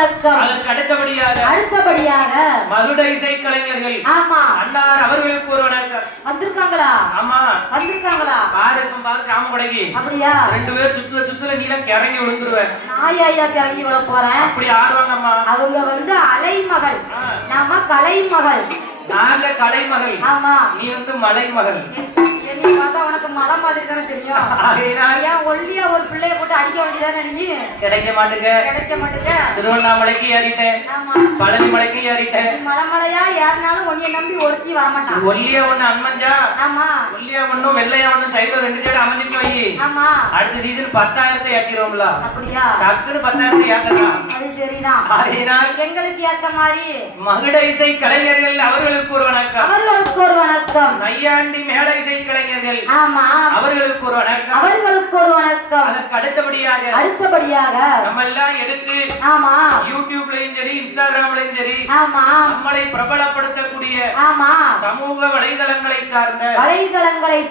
வணக்கம். அதற்கு அடுத்தபடியாக மகுட இசை கலைஞர்கள் ஆமா அண்ணார் அவர்களுக்கு ஒரு வணக்கம். வந்திருக்காங்களா? ஆமா வந்திருக்காங்களா? பாருக்கும் பாரு சாம கொடைக்கு அப்படியா? 2 பேர் சுத்துல நீலாம் கிறங்கி விழுந்துருவேன். நாயா கிறங்கி விழ போறேன். அப்படி ஆடுவாங்கம்மா. அவங்க வந்து அலைமகள், நாம கலைமகள். நாங்க கலைமகள். ஆமா நீ வந்து மலைமகள். என்னை பார்த்தா உனக்கு மலை மாதிரி தானே தெரியும். ஏன் ஒல்லியா ஒரு பிள்ளைய போட்டு அடிக்க வேண்டியதானே நீ? கிடைக்க மாட்டேங்க. திருவண்ணாமலைக்கு ஏறிட்டேன், பழனி மலைக்கு ஏறிட்டேன். மலைமலையா ஏறினாலும் உன்னைய நம்பி ஒருத்தி வரமாட்டான். ஒல்லியா ஒண்ணு அம்மஞ்சா. ஆமா ஒல்லியா ஒண்ணும் வெள்ளையா ஒண்ணும் சைடுல 2 சைடு அமைஞ்சிட்டு வை. ஆமா அடுத்த சீசன் 10,000 ஏத்திடுவோம்ல. அப்படியா? டக்குனு 10,000 ஏத்தலாம். அது சரிதான். அதனால் எங்களுக்கு ஏத்த மாதிரி மகுட இசை கலைஞர்கள் அவர்களுக்கு ஒரு வணக்கம். நையாண்டி மேட இசை கலைஞர்கள் ஆமா அவர்களுக்கு ஒரு வணக்கம். அதற்கு அடுத்தபடியாக நம்ம எல்லாம் எடுத்து ஆமா யூடியூப்லயும் சரி இன்ஸ்டாகிராம்லயும் சரி ஆமா நம்மளை பிரபலப்படுத்தக்கூடிய ஆமா சமூக வலைதளங்களை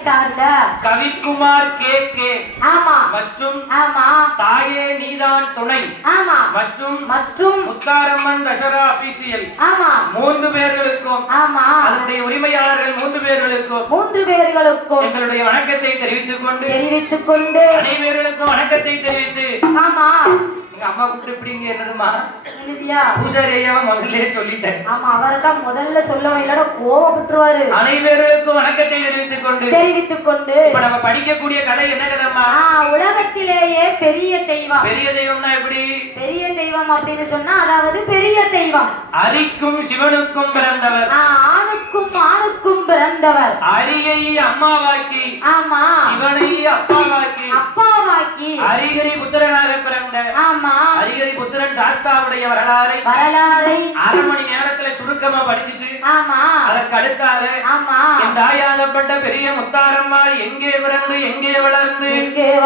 சார்ந்த கவிக்குமார் கே ஆமா மற்றும் ஆமா தாயே நீதான் துணை ஆமா மற்றும் முத்தாரம்மன் தசரா ஆபீசியல் ஆமா 3 பேர்களுக்கும் ஆமா அதனுடைய உரிமையாளர்கள் 3 பேர்களுக்கும் எங்களுடைய வணக்கத்தை தெரிவித்துக் கொண்டு அனைவர்களுக்கும் வணக்கத்தை தெரிவித்து ஆமா எங்க அம்மா கூப்பிட்டு இப்படிங்க என்னதுமா என்னதியா பூசாரி ஐயாவை முதல்ல சொல்லிட்டேன். ஆமா அவரை தான் முதல்ல சொல்லணும், இல்லடா கோவப்பட்டுருவாரு. அனைவர்களுக்கும் வணக்கத்தை தெரிவித்துக் கொண்டு இப்ப நம்ம படிக்கக்கூடிய கதை என்ன கதைமா? உலகத்திலேயே பெரிய தெய்வம்னா எப்படி? பெரிய தெய்வம் அப்படின்னு சொன்னா அதாவது பெரிய தெய்வம் அரிக்கும் சிவனுக்கும் பிறந்தவர், ஆணுக்கும் பிறந்தவர், அரியை அம்மாவாக்கி ஆமா சிவனை அப்பாவாக்கி அரிகரி புத்திரனாக பிறந்த ஆமா அரிகரி புத்திரன் சாஸ்தாவுடைய வரலாறை 1/2 மணி நேரத்துல சுருக்கமா படிச்சுட்டு ஆமா அதற்கு அடுத்தால ஆமா என் தாயாகப்பட்ட பெரிய முத்தாரம்மாள் எங்கே பிறந்து எங்கே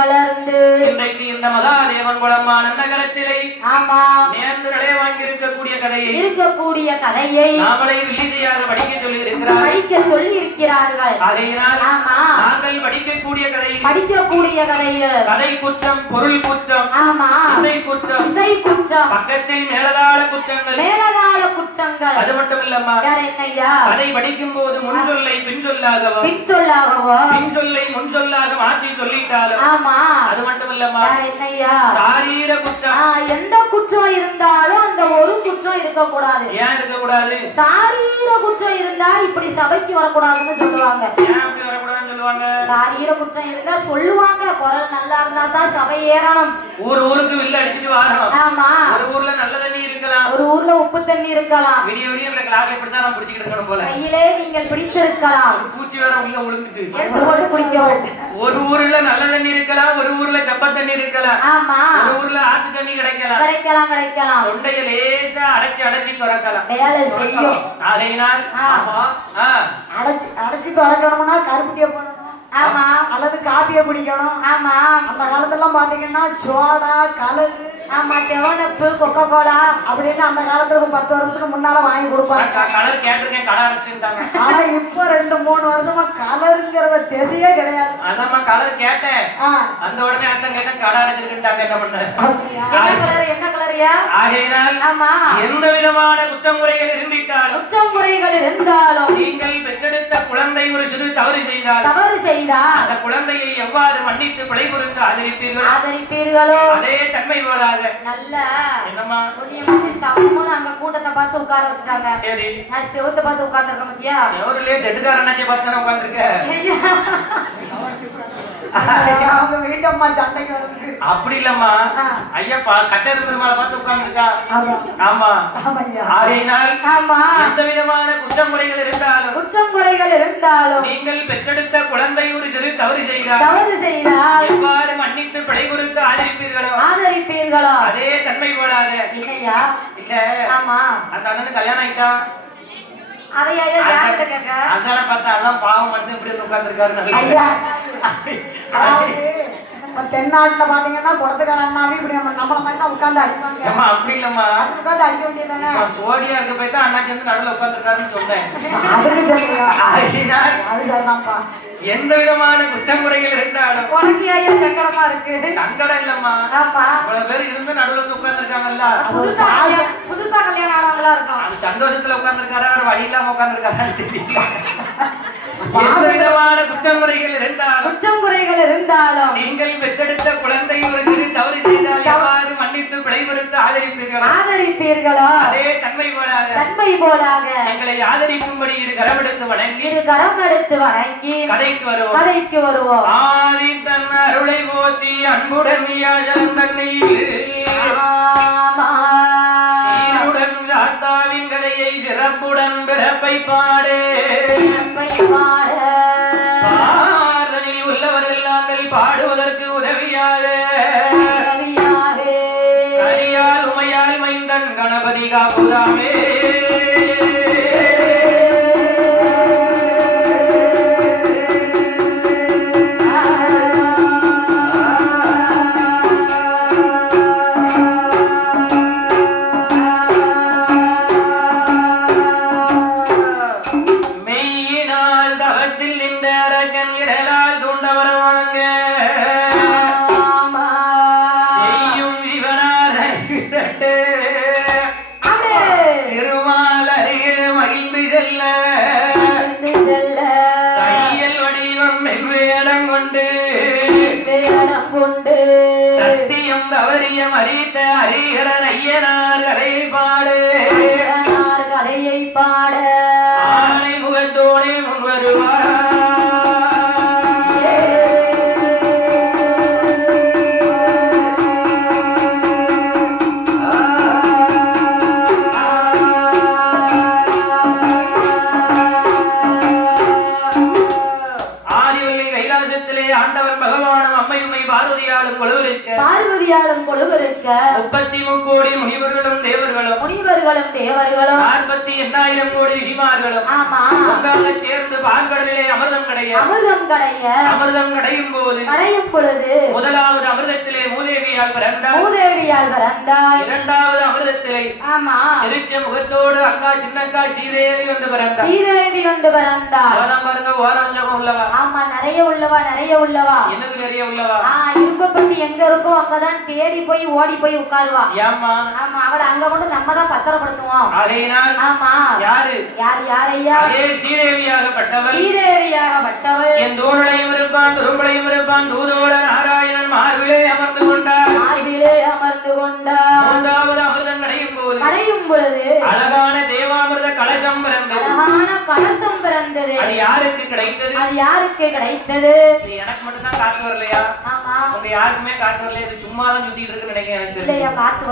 வளர்ந்து இன்றைக்கு இந்த மகாதேவன் குளமான நகரத்திலே ஆமா நேர்ந்து நிலைய வாங்கி இருக்கக்கூடிய கதையை நாமளை ரிலீஸையாக படிக்க சொல்லி இருக்கிறார்கள். ஆகையினால் நாங்கள் படிக்கக்கூடிய கதை குற்றம், பொருள் குற்றம், ஆமா இசை குற்றம், பக்கத்தில் மேலதாள குற்றங்கள். அது மட்டும் இல்லம்மா, கதை படிக்கும் போது முன்சொல்லை பின்சொல்லாகவோ பின்சொல்லை முன்சொல்லாக மாற்றி சொல்லிட்டாலும் ஆமா அது மட்டும் இல்லம்மா, சாரீர குற்றம். எந்த குற்றம் இருந்தாலும் அந்த ஒரு குற்றம் இருக்கக்கூடாது. ஏன் இருக்கக்கூடாது? சாரீர குற்றம் இருந்தா இப்படி சபைக்கு வரக்கூடாதுன்னு சொல்லுவாங்க. ஏன் அப்படி வரக்கூடாதுன்னு சொல்லுவாங்க? சாரீர குற்றம் இருந்தா சொல்லுவாங்க, குரல் நல்லா இருந்தா தான் சபை ஏறணும். ஊருக்கு வில்ல அடிச்சிட்டு வரணும். ஆமா ஒரு ஊர்ல நல்ல தண்ணி இருக்கலாம், ஒரு ஊர்ல உப்பு தண்ணி இருக்கலாம். விடிய அந்த கிளாஸ் இப்படிதான் நான் பிடிச்சிட்டு இருக்கணும் போல. கையிலே நீங்கள் பிடித்திருக்கலாம், பூச்சி வேற உள்ள விழுந்துட்டு எடுத்து போட்டு குடிக்கவும். ஒரு ஊர்ல நல்ல தண்ணி இருக்கலாம், ஒரு ஊர்ல சப்ப தண்ணி இருக்கலாம், ஆமா ஒரு ஊர்ல ஆத்து தண்ணி கிடைக்கலாம். தொண்டைய லேசா அடைச்சி திறக்கலாம். வேலை செய்யும். ஆகையினால் அடைச்சி திறக்கணும்னா கருப்பட்டியை போடணும். ஆமா அல்லது காப்பியை குடிக்கணும். ஆமா அந்த காலத்துல எல்லாம் பாத்தீங்கன்னா சோடா கலரு ஆமா செவனப்பு கொக்கோ கோலா அப்படின்னு அந்த காலத்துக்கு 10 வருஷத்துக்கு முன்னால வாங்கி கொடுப்பாங்க. கலர் கேட்டிருக்கேன், கடை அடைச்சிட்டாங்க. ஆனா இப்ப 2-3 வருஷமா கலருங்கிறத திசையே கிடையாது. அதாம்மா கலர் கேட்டேன், அந்த உடனே அந்த கேட்டேன் கடை அடைச்சிருக்கிட்டாங்க. என்ன பண்ண? என்ன கலரியா? ஆகையினால் ஆமா எந்த விதமான குற்றமுறைகள் இருந்தாலும் நீங்கள் பெற்றெடுத்த குழந்தை ஒரு சிறு தவறு செய்தால் அந்த குழந்தையை எவ்வாறு மன்னித்து பிழை பொறுத்து ஆதரிப்பீர்களோ அதே தன்மை போலாக நல்ல என்னம்மா அங்க கூட்டத்தை பார்த்து உட்கார வச்சுட்டாங்க. சரி நான் செவத்தை பார்த்து உட்கார்ந்துருக்க மத்தியா? செவருலயே செட்டுக்கார அண்ணாச்சியை பார்த்து உட்கார்ந்துருக்க. அவங்க வீட்டம்மா சண்டைக்கு வருது. அப்படி இல்லம்மா, ஐயப்பா கட்டர் பெருமாளை பார்த்து உட்கார்ந்துருக்கா. ஆமா ஆகையினால் எந்த விதமான குற்றமுறைகள் இருந்தாலும் நீங்கள் பெற்றெடுத்த குழந்தை ஒரு சிறு தவறு செய்தால் எவ்வாறு மன்னித்து பிழை பொறுத்து ஆதரிப்பீர்களோ அதே தன்மை போலாக. இல்லையா? இல்ல ஆமா அந்த அண்ணனுக்கு கல்யாணம் ஆயிட்டா அதான பார்த்தா அதான் பாவம் மனுஷன் இப்படி உட்கார்ந்துருக்காரு. தென்னாட்டுல பாத்தீங்கன்னா குடத்துக்கார அண்ணாவே இப்படி நம்மள மாதிரி தான் உட்கார்ந்து அடிப்பாங்க. அப்படி இல்லம்மா, உட்கார்ந்து அடிக்க வேண்டியதானே. ஜோடியா இருக்க போய் தான் அண்ணாச்சி வந்து நடுவில் உட்காந்துருக்காருன்னு சொன்னேன். அதுக்கு சொல்லுங்க, அது சரிதான்ப்பா. எந்த விதமான குற்றமுறைகள் இருந்தாலும் உனக்கு ஐயா சங்கடமா இருக்கு. சங்கடம் இல்லம்மா, ஆமா இவ்வளவு பேர் இருந்து நடுவில் வந்து உட்கார்ந்துருக்காங்கல்ல, புதுசா கல்யாணம் ஆனவங்களா இருக்கும். அது சந்தோஷத்துல உட்கார்ந்துருக்காரா வழி இல்லாம உட்கார்ந்துருக்காரான்னு தெரியல. எந்த விதமான குற்றமுறைகள் இருந்தாலும் நீங்கள் பெற்றெடுத்த குழந்தை ஒரு சிறு தவறு செய்தால் எவ்வாறு மன்னித்து பிழைபடுத்த ஆதரிப்பீர்களோ அதே தன்மை போலாக எங்களை ஆதரிக்கும்படி இரு கரம் எடுத்து வணங்கி கதைக்கு வருவோம். ஆதி தன் அருளை போற்றி அன்புடன் யாஜலம் தன்னையில் சாத்தாவின் கதையை சிறப்புடன் பிறப்பை பாடு உள்ளவர்கள் நாங்கள் பாடுவதற்கு உதவியாக கரியால் உமையால் மைந்தன் கணபதி காப்புதாமே. சத்தியம் தவறியம் அறித்த ஹரிஹரன் ஐயனார் கதையை பாட ஆனை முகத்தோடே முன்வருவார். பார்வதியாலும் கொழுவிருக்க 33 கோடி முனிவர்களும் தேவர்களும் 48,000 கோடி ரிஷிமார்களும் ஒன்றாக சேர்ந்து பால்கடலிலே அமிர்தம் கடையும் பொழுது முதலாவது அமிர்தத்திலே மூதேவியால் பிறந்தார். இரண்டாவது அமிர்தத்திலே சிரிச்ச முகத்தோடு அக்கா சின்னக்கா ஸ்ரீதேவி வந்து பிறந்தார். பாருங்க ஓரஞ்சகம் உள்ளவா. ஆமா நிறைய உள்ளவா என்னது நிறைய உள்ளவா. இரும்பப்பட்டி எங்க இருக்கோ அங்கதான் தேடி போய் ஓடி போய் உட்காருவா. ஆமா அவளை அங்க கொண்டு நம்ம தான் பத்திரப்படுத்துவோம். ஆமா யாரையா ஸ்ரீதேவியாகப்பட்டவள் என் தோளுடையும் இருப்பான் துரும்பளையும் இருப்பான் தூதோட நாராயணன் மார்பிலே அமர்ந்து கொண்டார். மூன்றாவது அமிர்தம் கடையும் பொழுது அழகான தேவாமிர்த கலசம் பிறந்தது. அது யாருக்கு கிடைத்தது? எனக்கு மட்டும் தான் காத்து வரலையா? உங்க யாருக்குமே காத்து வரலையா? இது சும்மா தான் சுத்திட்டு இருக்குன்னு நினைக்கிறேன். இல்லையா காத்து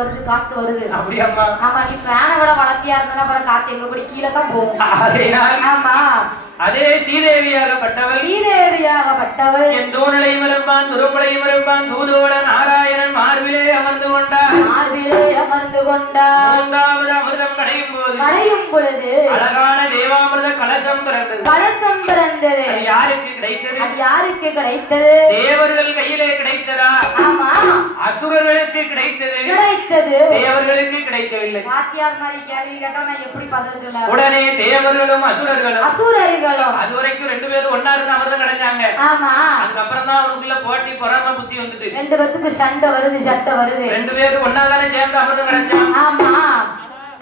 வருது. அப்படியாம்மா? ஆமா நீ ஃபேனை விட வளர்த்தியா இருந்தா அப்புறம் காத்து எங்க போய் கீழே தான் போகும். ஆமா அதே ஸ்ரீதேவியாகப்பட்டவள் என் தோளுடையும் இருப்பான் துரும்பளையும் இருப்பான் தூதோட நாராயணன் மார்பிலே அமர்ந்து கொண்டார். மூன்றாவது அமிர்தம் கடையும் பொழுது அழகான தேவாமிர்த கலசம் பிறந்தது. அது யாருக்கு கிடைத்தது? தேவர்கள் கையிலே கிடைத்ததா? ஆமா அசுரர்களுக்கு கிடைத்தது. தேவர்களுக்கு கிடைக்கவில்லை. வாத்தியார் மாதிரி கேள்வி கேட்டா நான் எப்படி பதில் சொல்ல? உடனே தேவர்களும் அசுரர்களும் அது வரைக்கும் 2 பேரும் ஒண்ணா இருந்து அமிர்தம் கிடைச்சாங்க. ஆமா அதுக்கப்புறம் தான் அவனுக்குள்ள போட்டி பொறாமை புத்தி வந்துட்டு 2 பேருக்கு சண்டை வருது. 2 பேரும் ஒண்ணா தானே சேர்ந்து அமிர்தம் கிடைச்சாங்க. ஆமா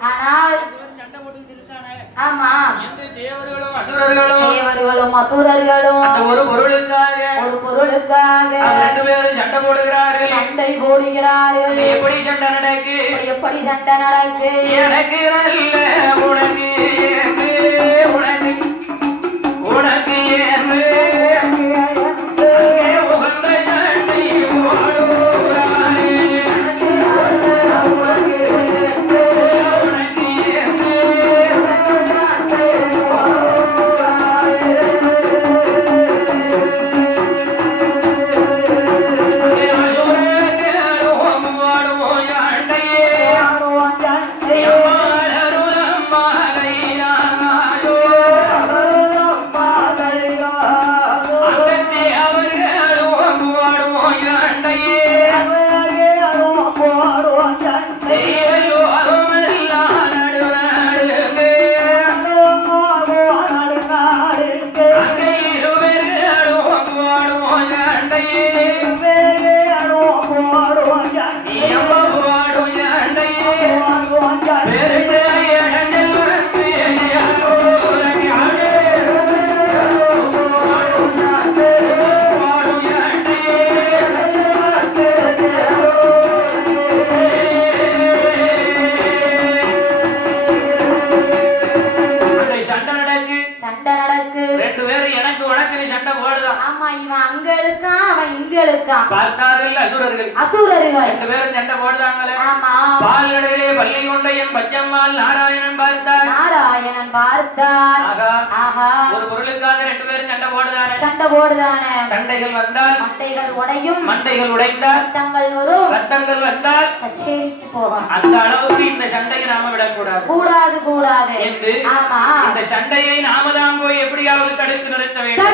ஆனால் சண்டை போட்டு திருச்சானே. ஆமா இந்த தேவர்களும் அசுரர்களும் அந்த ஒரு பொருளுக்காக 2 பேரும் சண்டை போடுகிறார்கள். எப்படி சண்டை நடக்கு? எனக்கு நல்ல உனக்கு பார்த்தார்கள் அசுரர்கள். ரெண்டு பேரும் சண்டை போடுறாங்களே. பால்கடலிலே பள்ளி கொண்ட என் பச்சம்மாள் நாராயணன் பார்த்தார். ஒரு பொருளுக்காக ரெண்டு பேரும் சண்டை போடுதானே. சண்டைகள் வந்தால் மண்டைகள் உடைந்தால் ரத்தங்கள் வந்தால் அந்த அளவுக்கு இந்த சண்டையை நாம விடக்கூடாது. கூடாது என்று இந்த சண்டையை நாம தான் போய் எப்படியாவது தடுத்து நிறுத்த வேண்டும்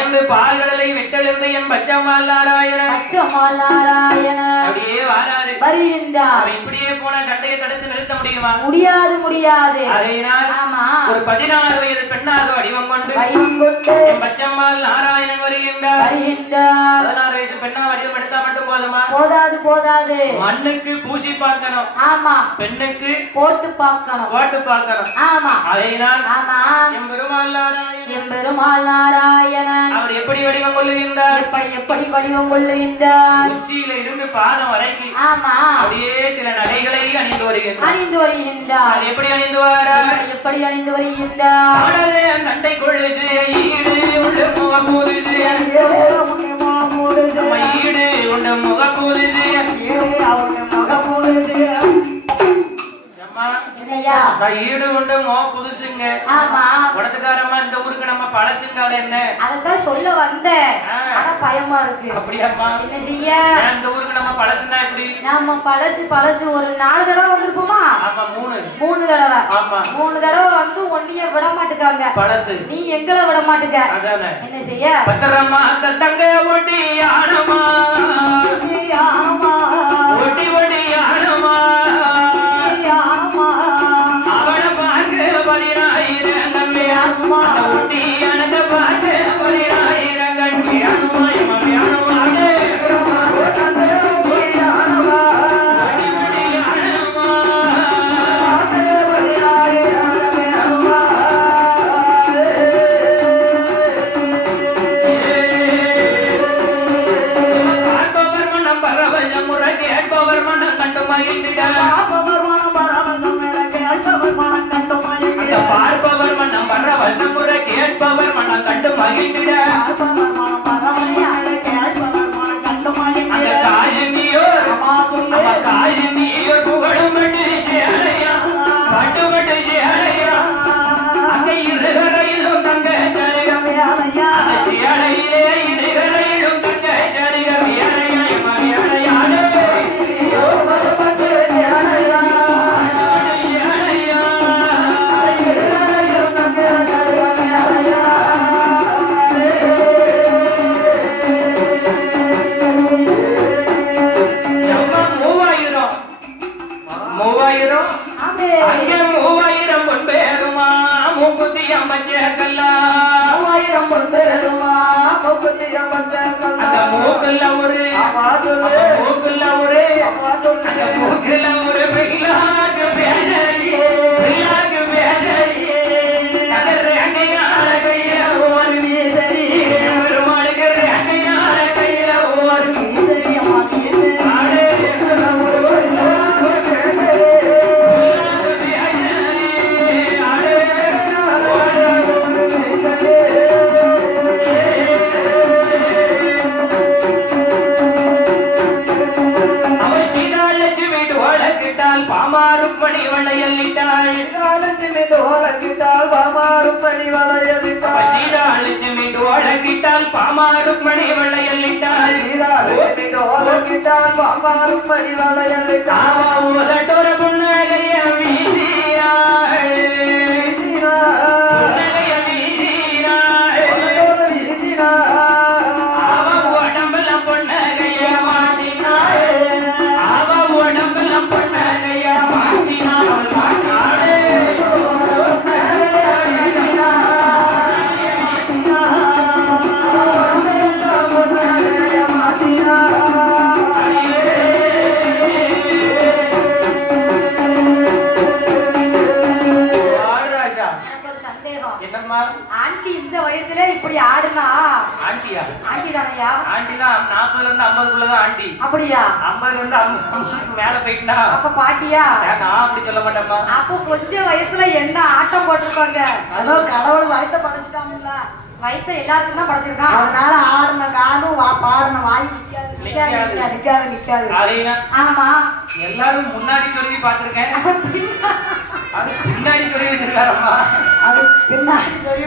என்று பால்கடலை விட்டெழுந்த என் பச்சம்மாள் நாராயணன் அப்படியே வாராரு. வருகின்றார். இப்படியே போன சண்டையை தடுத்து நிறுத்த முடியுமா? முடியாது. அதனால் ஒரு 16 வயது பெண்ணாக வடிவம் கொண்டு என் பச்சம்மாள் நாராயணன் வருகின்றார். 16 வயசு பெண்ணா வடிவம் எடுத்தா மட்டும் போதுமா? போதாது. மண்ணுக்கு பூசி பார்க்கணும். பெண்ணுக்கு போட்டு பார்க்கணும். அதனால் எம்பெருமாள் நாராயணன் அவர் எப்படி வடிவம் கொள்ளுகின்றார்? உச்சியில இருந்து பாதம் வரைக்கும் அப்படியே சில நகைகளை அணிந்து வருகின்றார். எப்படி அணிந்து வருகின்றார்? நண்டை கொள்ளுது ஈடு உள்ள முகப்பூது ஈடு உள்ள முகப்பூது ஈடு உண்டு மோ புதுசுங்க. உடத்துக்காரமா இந்த ஊருக்கு நம்ம பழசுங்கால என்ன அதான் சொல்ல வந்தேன். பயமா இருக்கு. அப்படியாம்மா? என்ன செய்ய? இந்த ஊருக்கு நம்ம பழசுனா எப்படி? நம்ம பழசு ஒரு 4 தடவை வந்திருப்போமா? ஆமா 3 தடவை. ஆமா 3 தடவை வந்து ஒன்னிய விட மாட்டுக்காங்க பழசு. நீ எங்களை விட மாட்டுக்க. அதானே. என்ன செய்ய? பத்திரமா அந்த தங்க ஓட்டி ஆனமா ஓட்டி ஆனமா அவனை பார்க்க 10000 கண்ணே அம்மா ஓட்டி அனந்த பார்க்க 10000 கண்ணே அம்மா பார்ப்பவர் மனம் வர வசமுறை கேட்பவர் மனம் கண்டு மகிழ்ந்திட அந்த காயனியோர் புகழும் பட்டு சேலையா அங்க இருகரையிலும் தங்க ஜலிகம் அந்த சேலையிலே இருகரையிலும் தங்க ஜலிகம் பாமாருக்மணி வளையலிட்டாள் பாமாருக்மணி வளையலிட்டாள் ஓதட்டோர புன்னகைய வீதியாள் அவ உடம்புல பொன்னகைய மாத்தினாள் அவ உடம்புல பொன்னகைய மாத்தினாள் என்னம்மா ஆண்டி இந்த வயசுல இப்படி ஆடுனா ஆண்டியா ஆண்டி தானையா ஆண்டிலாம் 40ல இருந்து 50க்குள்ளதான் ஆண்டி அப்படியா 50 இருந்து 50 மேல போயிட்டா அப்ப பாட்டியா நான் அப்படி சொல்ல மாட்டேம்மா அப்போ கொஞ்சம் வயசுல என்ன ஆட்டம் போட்டிருப்பாங்க அதோ கடவுள் வயித்த படைச்சிட்டாங்கல்ல வயித்த எல்லாருக்கும் தான் படைச்சிருக்கான் அதனால ஆடுன காலும் பாடுன வாய் நிக்காது ஆமா எல்லாரும் முன்னாடி சொல்லி பாத்திருக்கேன் அது பின்னாடி சொல்லி வச்சிருக்காரம்மா அது பின்னாடி சொல்லி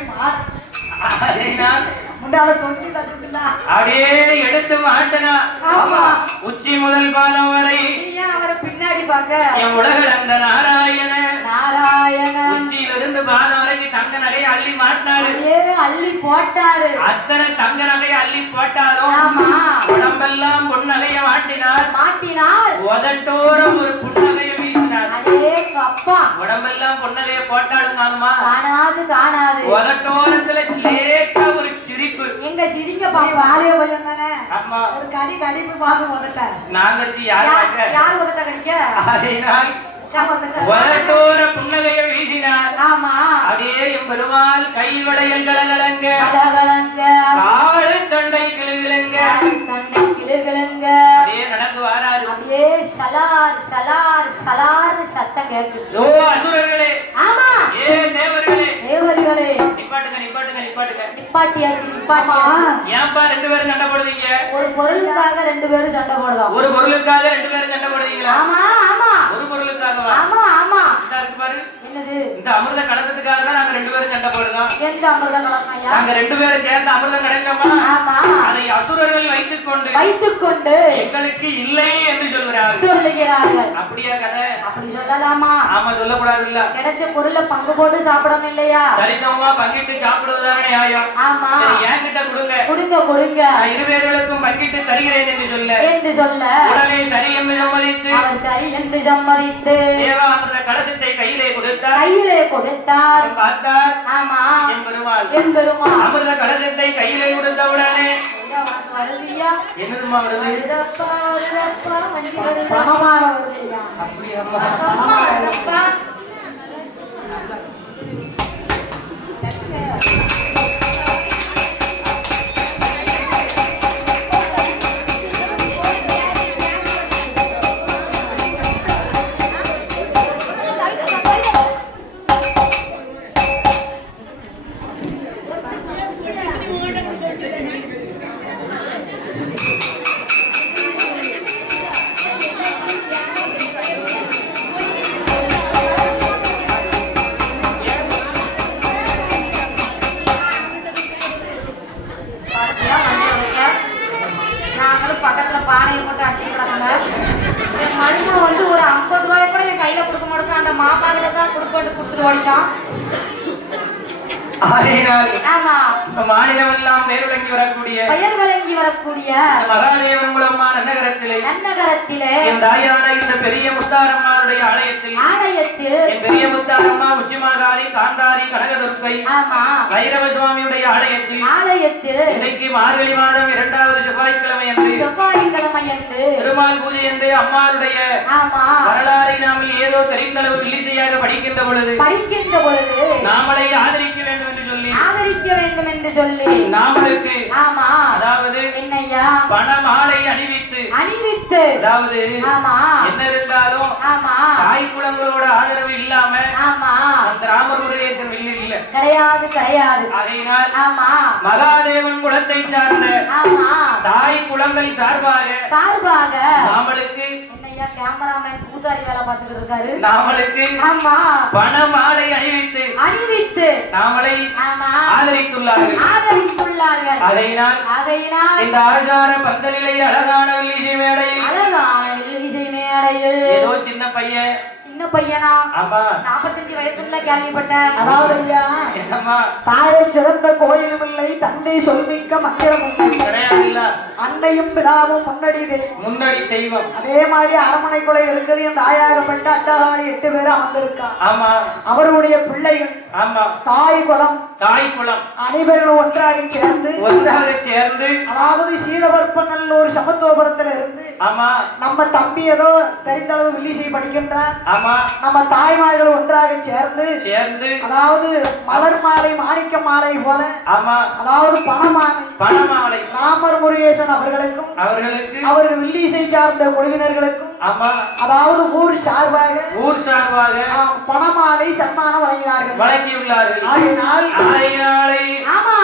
முன்னால தொங்கி தட்டுல அப்படியே எடுத்து மாட்டனா ஆமா உச்சி முதல் பாதம் வரை ஏன் அவரை பின்னாடி பாக்க என் உலகளந்த நாராயண உச்சியிலிருந்து பாதம் வரைக்கும் தங்க நகையை அள்ளி மாட்டினாரு அள்ளி போட்டாரு அத்தனை தங்க நகையை அள்ளி போட்டாலும் உடம்பெல்லாம் பொன்னகைய மாட்டினார் உதட்டோரம் ஒரு புன்னகையை வீசினார் அப்பா உடம்பெல்லாம் பொன்னகைய போட்டாலும் காணாது உதட்டோரத்துல லேசா ஒரு சிரிப்பு எங்க சிரிங்க பாப்பா வாலிய பையன் தானே ஆமா ஒரு கடிப்பு பாப்பா உதட்ட நான் கடிச்சு யார் உதட்ட கடிக்க அதனால் உதட்டோர புன்னகையை வீசினார் ஆமா அப்படியே என் பெருமாள் கை வளையல் கலகலங்க காடு தண்டை கிளுகிளுங்க அப்படியே நடந்து வாராரு அப்படியே சலார் சத்தம் கேட்கு ஓ அசுரர்களே ஆமா ஏ தேவர்களே நிப்பாட்டியாச்சு ஏன்பா ரெண்டு பேரும் சண்டை போடுறீங்க ஒரு பொருளுக்காக ரெண்டு பேரும் சண்டை போடுறோம் ஒரு பொருளுக்காக ரெண்டு பேரும் சண்டை போடுறீங்களா ஆமா ஒரு பொருளுக்காகவா ஆமா இருக்கு பாரு என்னது இந்த அமிர்த கலசத்துக்காக தான் நாங்க ரெண்டு பேரும் சண்டை போடுறோம் எந்த அமிர்த கலசம் ஐயா நாங்க ரெண்டு பேரும் சேர்ந்து அமிர்தம் கிடைச்சோமா ஆமா அதை அசுரர்கள் வைத்துக் கொண்டு எங்களுக்கு இல்லை என்று சொல்லுகிறார்கள் அப்படியா கதை அப்படி சொல்லலாமா ஆமா சொல்லக்கூடாது இல்ல கிடைச்ச பொருளை பங்கு போட்டு சாப்பிடணும் இல்லையா சரிசமமா பங்கிட்டு சாப்பிடுவதுதானே நியாயம் ஆமா என்கிட்ட கொடுங்க இரு பேர்களுக்கும் பங்கிட்டு தருகிறேன் என்று சொல்ல உடனே சரி என்று சம்மதித்து அவர் சரி என்று சம்மதித்து தேவாமிர்த கலசத்தை கையிலே கொடுத்தார் பார்த்தார் ஆமா என் பெருமாள் அமிர்த கலசத்தை கையிலே கொடுத்த உடனே என்னதுமா வருது பணமான வருதுயா பக்கத்துல பானையை போட்டு அடிச்சுக்கிறாங்க என் மனுஷன் வந்து ஒரு 50 ரூபாய் கூட என் கையில கொடுக்க மாட்டேங்க அந்த மாப்பா கிட்ட தான் கொடுத்துட்டு ஓடிட்டான் ஆமா இந்த மாநிலம் எல்லாம் பெயர் விளங்கி வரக்கூடிய மகாதேவன் மூலமா நன்னகரத்திலே என் தாயான இந்த பெரிய முத்தாரம்மாருடைய ஆலயத்தில் என் பெரிய முத்தாரம்மா உச்சிமாகாளி காந்தாரி கனகதுர்க்கை ஆமா பைரவ சுவாமியுடைய ஆலயத்தில் இன்னைக்கு மார்கழி மாதம் 2வது செவ்வாய்க்கிழமை என்று பெருமாள் பூஜை என்று அம்மாளுடைய வரலாறை நாம் ஏதோ தெரிந்தளவு வில்லிசையாக படிக்கின்ற பொழுது நாமளை ஆதரிக்க வேண்டும் என்று சொல்லி நாமளுக்கு அதாவது என்னையா பணமாலை அணிவித்து அதாவது என்ன இருந்தாலும் தாய் குளங்களோட ஆதரவு இல்லாம அந்த ராமர் முருகேசன் இல்ல கிடையாது ஆகையினால் மகாதேவன் குலத்தை சார்ந்த தாய் குளங்கள் சார்பாக நாமளுக்கு கேமராமேன் பூசாரி வேலை பார்த்துட்டு இருக்காரு நாமளுக்கு பணமாலை அணிவித்து நாமளை ஆதரித்துள்ளார்கள் ஆகையினால் இந்த ஆச்சார பந்தநிலை அழகான வில்லிசை மேடையில் ஏதோ சின்ன பையனா ஆமா 45 வயசுல கேள்விப்பட்டேன் அதாவது ஐயா என்னம்மா தாயை சிறந்த கோயிலும் இல்லை தந்தை சொல்மிக்க மந்திரமும் கிடையாது இல்ல அன்னையும் பிதாவும் முன்னடி தெய்வம் அதே மாதிரி அரமனைக்குள்ள இருக்குது என் தாயாகப்பட்ட அட்டகாளி 8 பேர் அமர்ந்திருக்கா ஆமா அவருடைய பிள்ளைகள் ஆமா தாய் குலம் அனைவரும் ஒன்றாக சேர்ந்து அதாவது சீதவர்ப்பநல்லூர் சமத்துவபுரத்துல இருந்து ஆமா நம்ம தம்பி ஏதோ தெரிந்தளவு வில்லிசை படிக்கின்றார். ஆமா நம்ம தாய்மார்கள் ஒன்றாக சேர்ந்து அதாவது மலர் மாலை மாணிக்க மாலை போல ஆமா அதாவது பணமாலை ராமர் முருகேசன் அவர்களுக்கும் அவர்கள் வில்லிசை சார்ந்த குழுவினர்களுக்கும் ஆமா அதாவது ஊர் சார்பாக பணமாலை சன்மானம் வழங்கியுள்ளார்கள். ஆகையினால் ஆமா